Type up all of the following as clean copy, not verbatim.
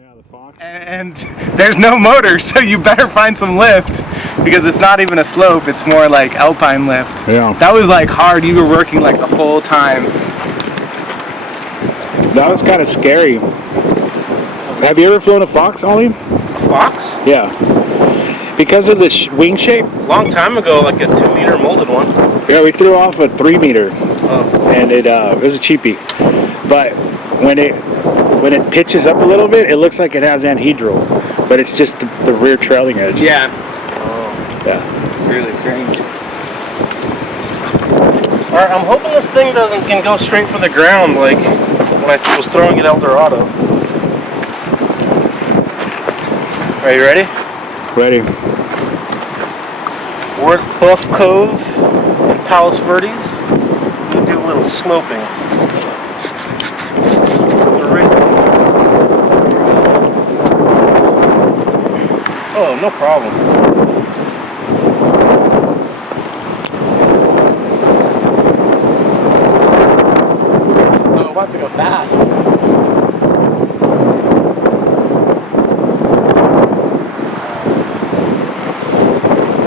yeah, the Fox. And there's no motor, so you better find some lift because it's not even a slope, it's more like alpine lift. Yeah. That was like hard. You were working like the whole time. That was kind of scary. Have you ever flown a Fox, Ollie? A Fox? Yeah. Because of the wing shape? Long time ago, like a 2-meter molded one. Yeah, we threw off a 3-meter. Oh. And it was a cheapie. But when it pitches up a little bit, it looks like it has anhedral. But it's just the rear trailing edge. Yeah. Oh. Yeah. It's really strange. Alright, I'm hoping this thing can go straight for the ground like when I was throwing at El Dorado. Are you ready? Ready. We're at Bluff Cove in Palos Verdes. We'll do a little sloping. Oh, no problem. Oh, it wants to go fast.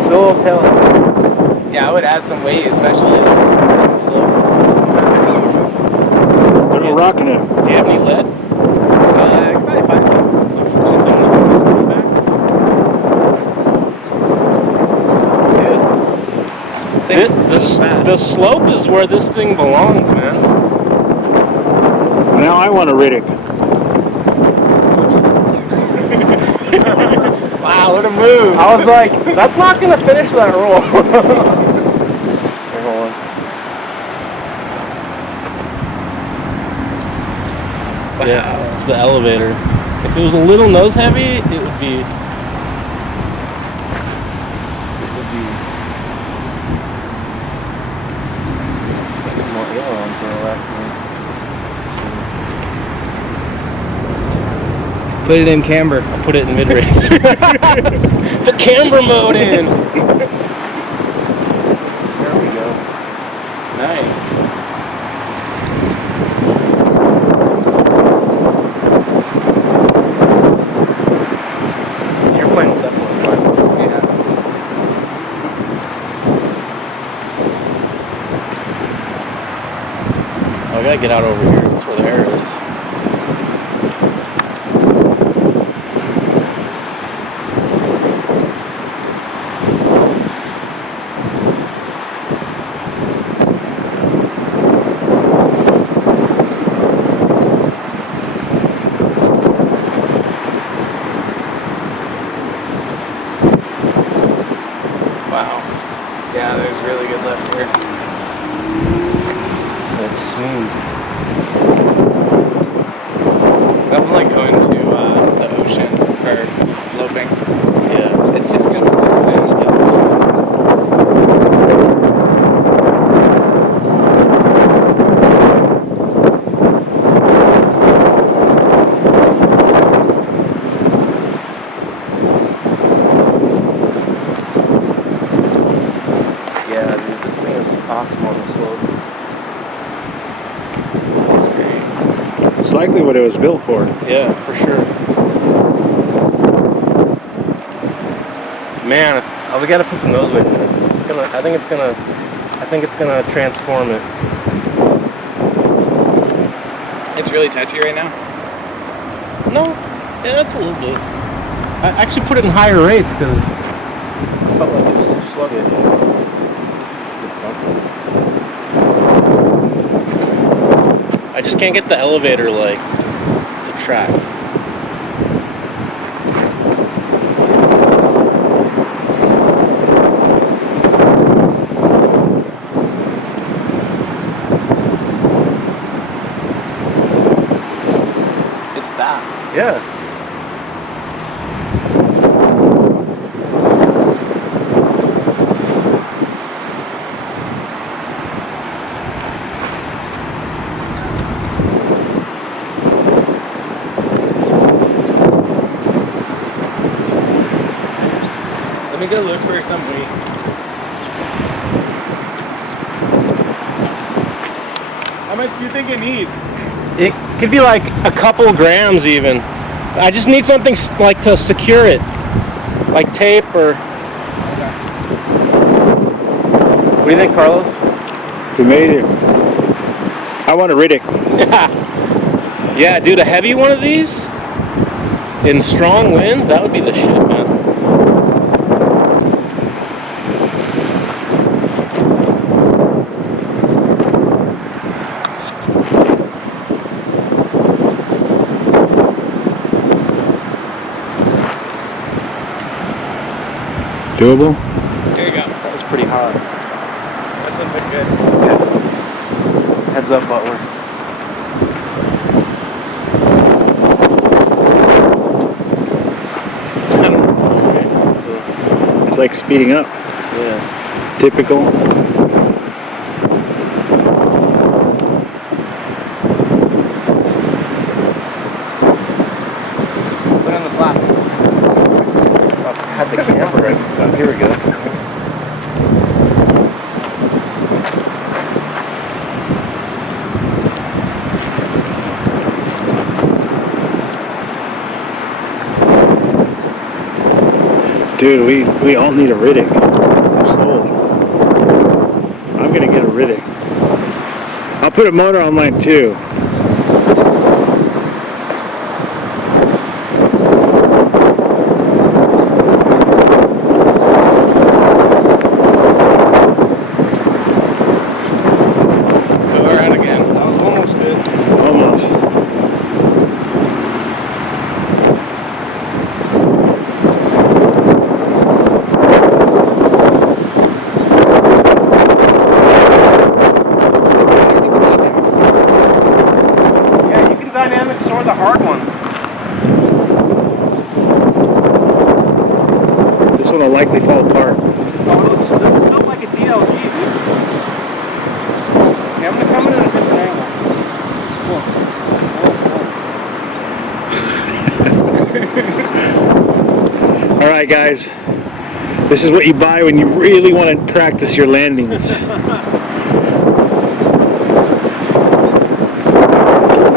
Still telling. Yeah, I would add some weight, especially slow. They're rocking it. Do you have any lead? I could probably find some. Like something with the back? The slope is where this thing belongs, man. Now I want a Riddick. Wow, what a move. I was like, that's not going to finish that roll. Here, hold on. Yeah, it's the elevator. If it was a little nose heavy, it would be... more yellow on for the left one. Put it in camber. I'll put it in mid-race. Put camber mode in! There we go. Nice. Your plane will definitely fly. Yeah. Oh, I gotta get out over here. That's where the air is. Wow. Yeah, there's really good lift here. That's smooth. Nothing like going to the ocean for sloping. Yeah. It's just consistent. Yeah, dude, this thing is awesome on the slope. It's great. It's likely what it was built for. Yeah, for sure. Man, we gotta put some nose weight in it. I think it's gonna transform it. It's really touchy right now. No, yeah, it's a little bit. I actually put it in higher rates because I felt like it was too sluggish. I just can't get the elevator like to track. It's fast. Yeah. Let me go look for some weight. How much do you think it needs? It could be like a couple grams even. I just need something like to secure it, like tape or. What do you think, Carlos? We made it. I want a Riddick. Yeah, dude, a heavy one of these in strong wind, that would be the shit, man. Doable? There you go. That was pretty hot. That's something good. Yeah. Heads up, Butler. I don't know. It's like speeding up. Yeah. Typical. Put on the flaps. I had the camera right. Oh, here we go. Dude, we all need a Riddick. I'm sold. I'm gonna get a Riddick. I'll put a motor on mine too. So we're out again. That was almost good. Almost. Yeah, you can dynamic store the hard one. This one will likely fall apart. Oh, it looks, this is built like a DLG, dude. Yeah, I'm gonna come in at a different angle. All right, guys. This is what you buy when you really want to practice your landings.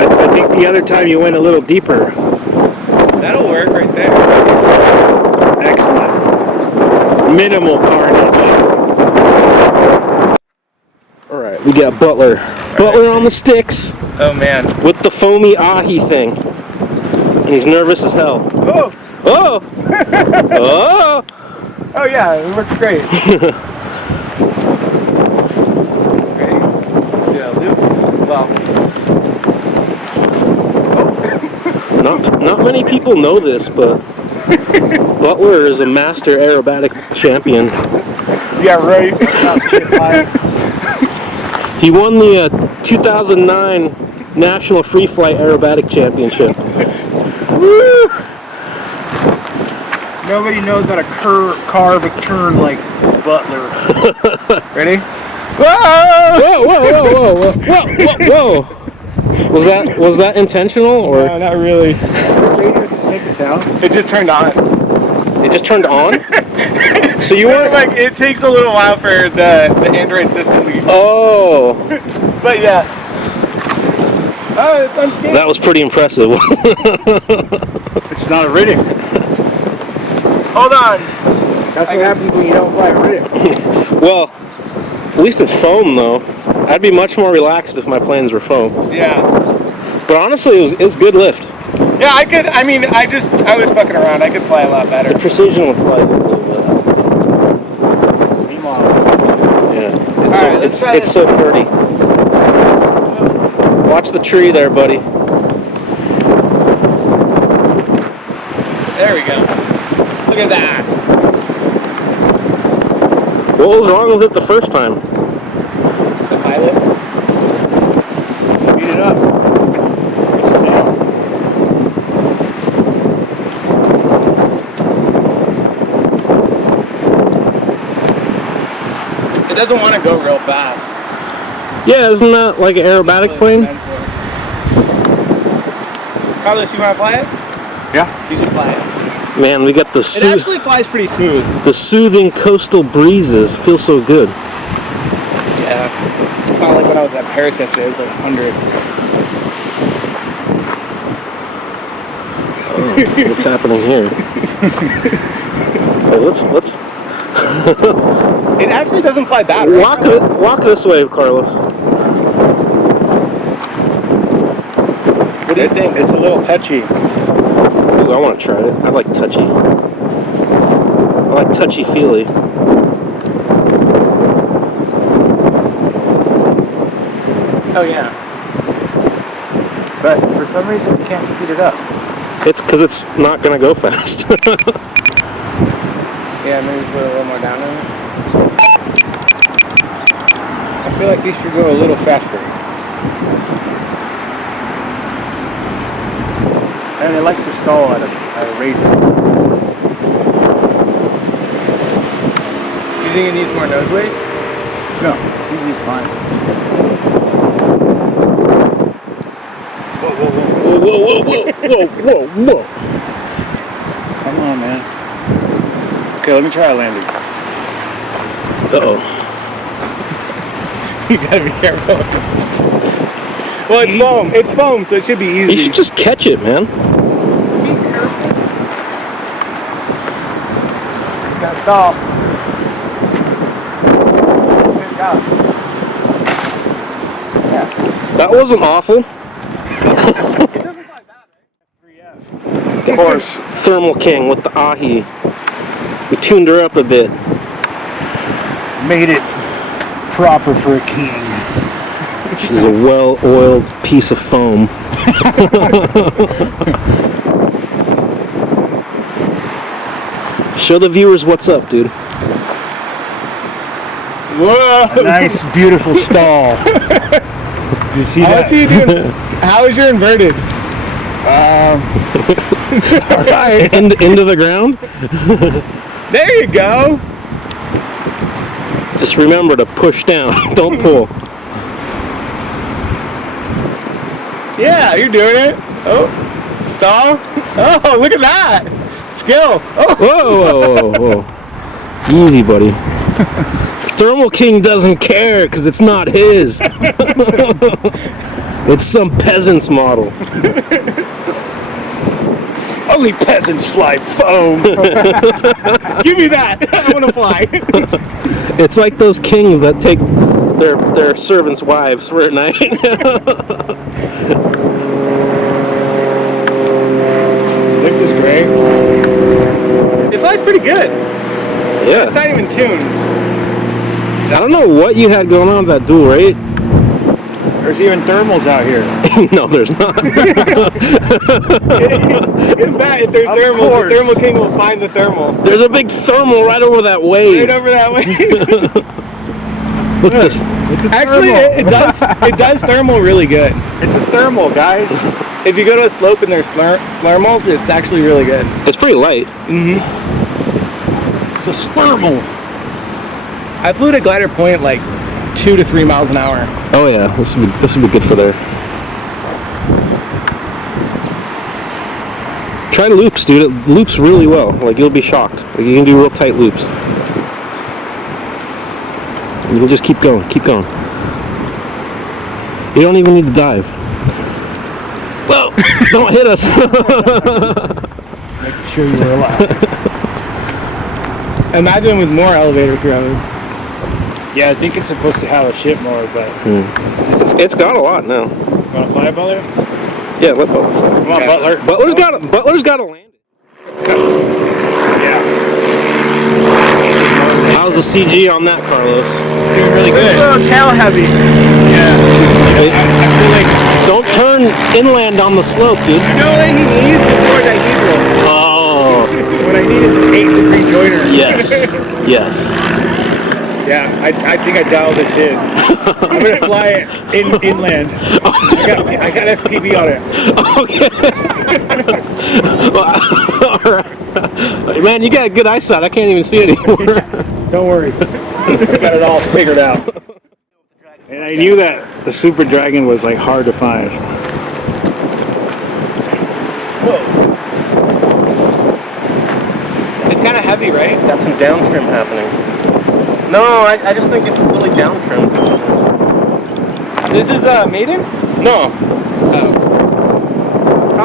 I think the other time you went a little deeper. That'll work right there. Excellent. Minimal carnage. All right, we got Butler. Butler on the sticks Oh man. with the foamy ahi thing. And he's nervous as hell. Oh. Oh! Oh! Oh yeah, it works great. Ready? Yeah, loop. Well. Not many people know this, but Butler is a master aerobatic champion. Yeah, right. He won the 2009 National Free Flight Aerobatic Championship. Woo! Nobody knows how to carve a turn like Butler. Ready? Whoa! Whoa! Whoa! Whoa! Whoa! Whoa! Whoa! Was that intentional or? No, not really. Radio just take us out. It just turned on. It just turned on? So you weren't like, it takes a little while for the Android system to. Oh! But yeah. Oh, it's unscathed. That was pretty impressive. It's not a Riddick. Hold on. That's what happens when you don't fly a Riddick. Well, at least it's foam though. I'd be much more relaxed if my planes were foam. Yeah. But honestly, it was good lift. Yeah, I could. I mean, I was fucking around. I could fly a lot better. The precision with flight is a little bit. Yeah, it's All right, let's try it's so pretty. Watch the tree there, buddy. There we go. Look at that. What was wrong with it the first time? The pilot. Beat it up. Push it down. It doesn't want to go real fast. Yeah, isn't that like an aerobatic plane? Carlos, you want to fly it? Yeah. You should fly it. Man, we got the It actually flies pretty smooth. the soothing coastal breezes. Feels so good. Yeah. It's not like when I was at Paris yesterday. It was like 100. What's happening here? Hey, let's It actually doesn't fly bad, right? walk this way, Carlos. What do you think? It's a little touchy. Ooh, I want to try it. I like touchy. I like touchy-feely. Oh yeah. But for some reason you can't speed it up. It's because it's not going to go fast. Yeah, maybe put a little more down on it. I feel like these should go a little faster. And it likes to stall at a rate. You think it needs more nose weight? No, CZ's fine. Whoa, whoa, whoa, whoa, whoa, whoa, whoa. Come on, man. Okay, let me try a landing. Uh-oh. You gotta be careful. Well, it's foam. It's foam, so it should be easy. You should just catch it, man. Be careful. You gotta stop. Good job. Yeah. That wasn't awful. It doesn't fly bad, right? Of course. Thermal King with the ahi. We tuned her up a bit. Made it proper for a king. She's a well-oiled piece of foam. Show the viewers what's up, dude. Whoa! A nice, beautiful stall. Did you see that? What's he doing? How is your inverted? All right. Into the ground. There you go. Just remember to push down. Don't pull. Yeah, you're doing it. Oh, stall. Oh, look at that. Skill. Oh, Whoa, whoa, whoa, whoa. Easy, buddy. Thermal King doesn't care because it's not his. It's some peasant's model. Only peasants fly foam. give me that. I want to fly. It's like those kings that take their servants' wives for a night. Lift is great. It flies pretty good. It's Yeah. not even tuned. I don't know what you had going on with that dual rate. There's even thermals out here. No, there's not. In fact, if there's Of thermals, course. the thermal king will find the thermal. There's a big thermal right over that wave. Right over that way. Look this. It's a Actually, thermal. it does thermal really good. It's a thermal, guys. If you go to a slope and there's thermals, it's actually really good. It's pretty light. It's a thermal. I flew to Glider Point like 2 to 3 miles an hour. Oh yeah, this would be good for there. Try loops, dude. It loops really well. Like you'll be shocked. Like you can do real tight loops. You can just keep going, keep going. You don't even need to dive. Whoa! Don't hit us. Making sure you're alive. Imagine with more elevator throw. Yeah, I think it's supposed to have a ship more, but It's got a lot now. wanna fly, Butler? Yeah, let Butler fly. Come on, Butler. Butler's got to land it. Yeah. How's the CG on that, Carlos? It's doing really good. It's a little tail heavy. Yeah. Wait. I feel like Don't turn inland on the slope, dude. You know what he needs is more dihedral. Oh, What I need is an 8-degree joiner. yes, yes. Yeah, I think I dialed this in. I'm gonna fly it inland. I got FPV on it. Okay. Well, all right. Man, you got good eyesight. I can't even see it anymore. don't worry. I got it all figured out. And I knew that the Super Dragon was like hard to find. It's kind of heavy, right? Got some down trim happening. No, I just think it's really down trimmed. This is maiden? No.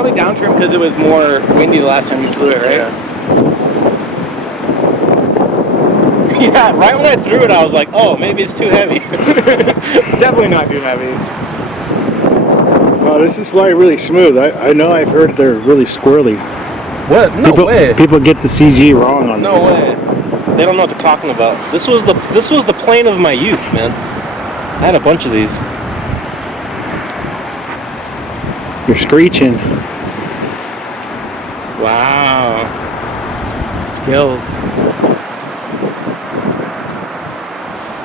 probably down trim because it was more windy the last time you flew it, right? Yeah, right when I threw it, I was like, oh, maybe it's too heavy. Definitely not too heavy. Well, this is flying really smooth. I know I've heard they're really squirrely. What? No way. People get the CG wrong on No this. way. They don't know what they're talking about. This was the plane of my youth, man. I had a bunch of these. You're screeching. Wow. Skills.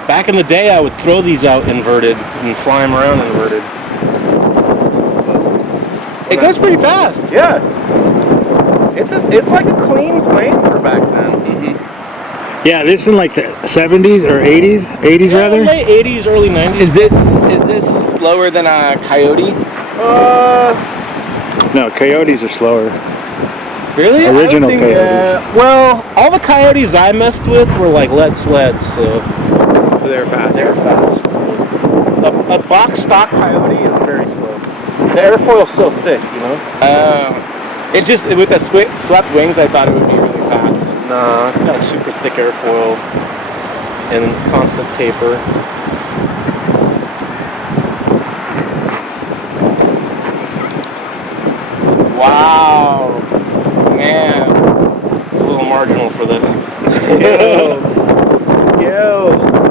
Back in the day, I would throw these out inverted and fly them around inverted. It goes pretty fast. Yeah. It's like a clean plane for back then. Mm-hmm. Yeah, this in like the 70s or 80s? 80s rather? Late 80s, early 90s. Is this slower than a Coyote? No, Coyotes are slower. Really? Original I don't think, Coyotes. well, all the Coyotes I messed with were like lead sleds, so They're fast. they're fast. A box stock Coyote is very slow. The airfoil's so thick, you know? It just, with the swept wings, I thought it would be really fast. No, it's got a super thick airfoil and constant taper. Wow. Man. It's a little marginal for this. Skills. Skills.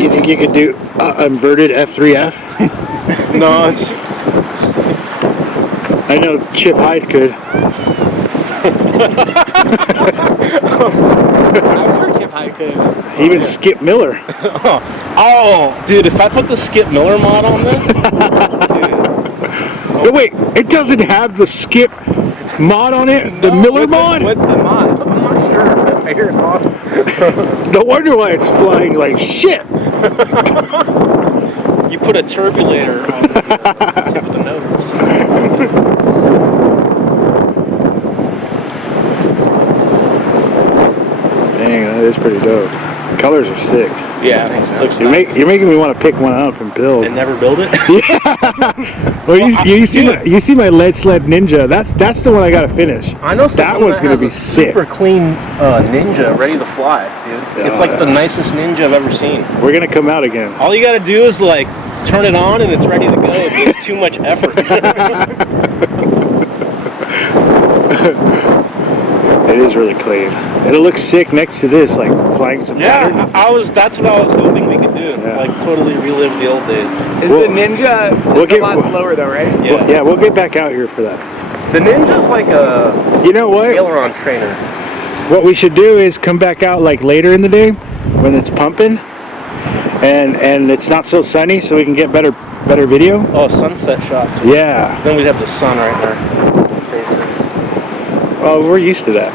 You think you could do inverted F3F? No, it's... I know Chip Hyde could. I'm sure Chip Hyde could. Even Skip Miller. Oh, dude, if I put the Skip Miller mod on this, No, wait, it doesn't have the Skip mod on it? The Miller mod? What's the mod? I'm not sure. I hear it's awesome. No wonder why it's flying like shit. You put a turbulator on the tip of the nose. Dang, that is pretty dope. The colors are sick. Yeah, looks You're nice. making me want to pick one up and build. And never build it? Well, you see my lead sled Ninja. That's the one I gotta finish. I know that someone one's gonna has be a sick. super clean Ninja ready to fly, dude. It's like the nicest Ninja I've ever seen. We're gonna come out again. All you gotta do is like turn it on and it's ready to go. It's too much effort. It is really clean. It'll look sick next to this, like flying some pattern. Yeah, that's what I was hoping we could do. Yeah. Like totally relive the old days. Is Well, the Ninja we'll it's get- a lot slower though, right? Yeah. Well, yeah, we'll get back out here for that. The Ninja's like a You know what? aileron trainer. What we should do is come back out like later in the day when it's pumping and it's not so sunny, so we can get better video. Oh, sunset shots. Yeah. Then we'd have the sun right in our faces. Well, we're used to that.